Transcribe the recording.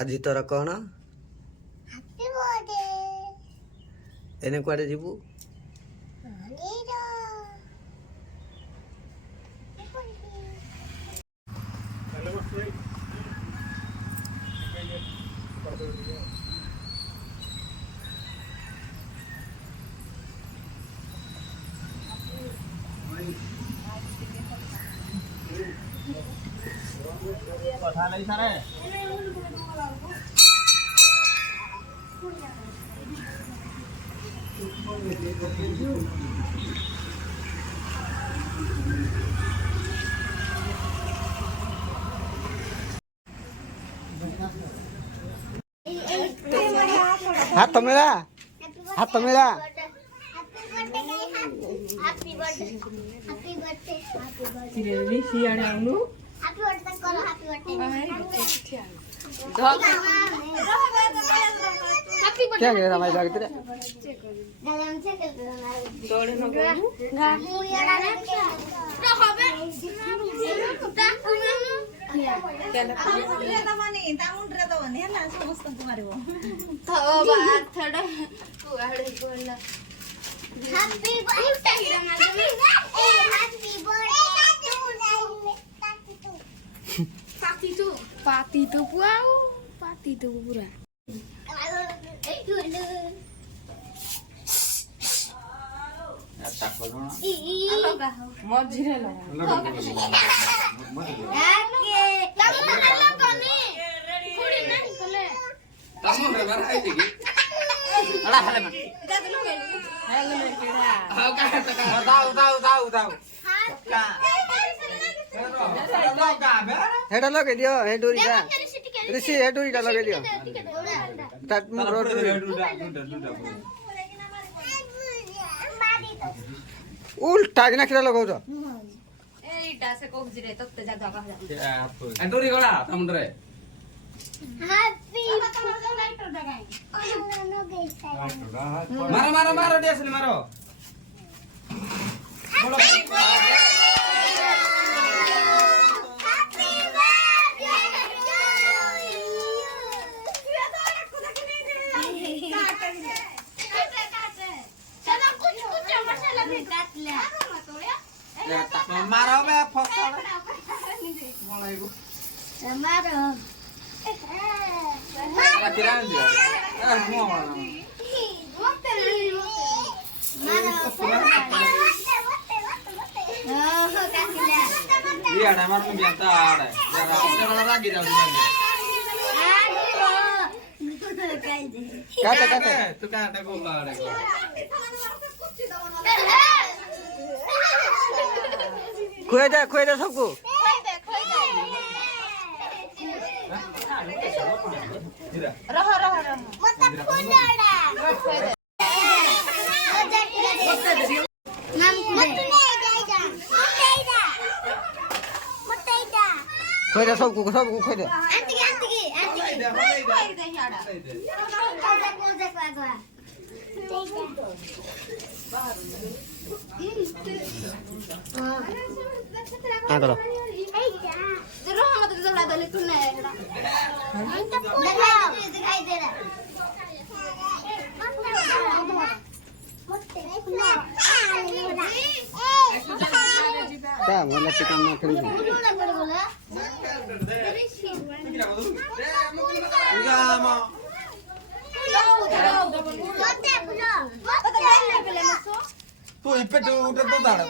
আজি তোर कौन happy birthday एने कुआडे जीवु कथा नहीं सारे हाथ मेरा हाथ मेरा हैप्पी बर्थडे हैप्पी बर्थडे सिरेली सियाड़े आउनु हैप्पी बर्थडे करो हैप्पी बर्थडे हैप्पी क्या कह रहा भाई जाके तेरे गलम से कर दो तोड़े न गनु मुड़ियाड़ा ने तो হবে ता केला ମାନେ ତା ମୁଣ୍ଡରେ ଦବନି ହେଲା ସମସ୍ତଙ୍କୁ ମାରିବ ତ ବାଥଡା କୁଆଡେ ଗଲା हैप्पी बर्थडे हैप्पी बर्थडे पाती तो पुआउ पाती तो पूरा मझिरे हेडा लगे दियो हेडुरीटा ऋषि हेडुरीटा लगे दियो तात मु रोड उल्टा किना किरा लगाउ छ एइटा से कोहजिरे तत्ते जादा कहा एंटोरी गला तमुंडरे हैप्पी मारो मारो मारो डेसले मारो मारो बे फसल मलाइको मारो किरान दियो मो ये आडा मारो बियाता आडा यार आडा लागी जाऊ काटे काटे तू काटे को आडा खुए दे सबको रह मतलब खुदाड़ा नाम खुए दे सबको खुए दे हां करो रह मत जला दले तू ने दिखाई दे रहा का मला ते काम न करी तू इप्पे उठे तो दाड़ा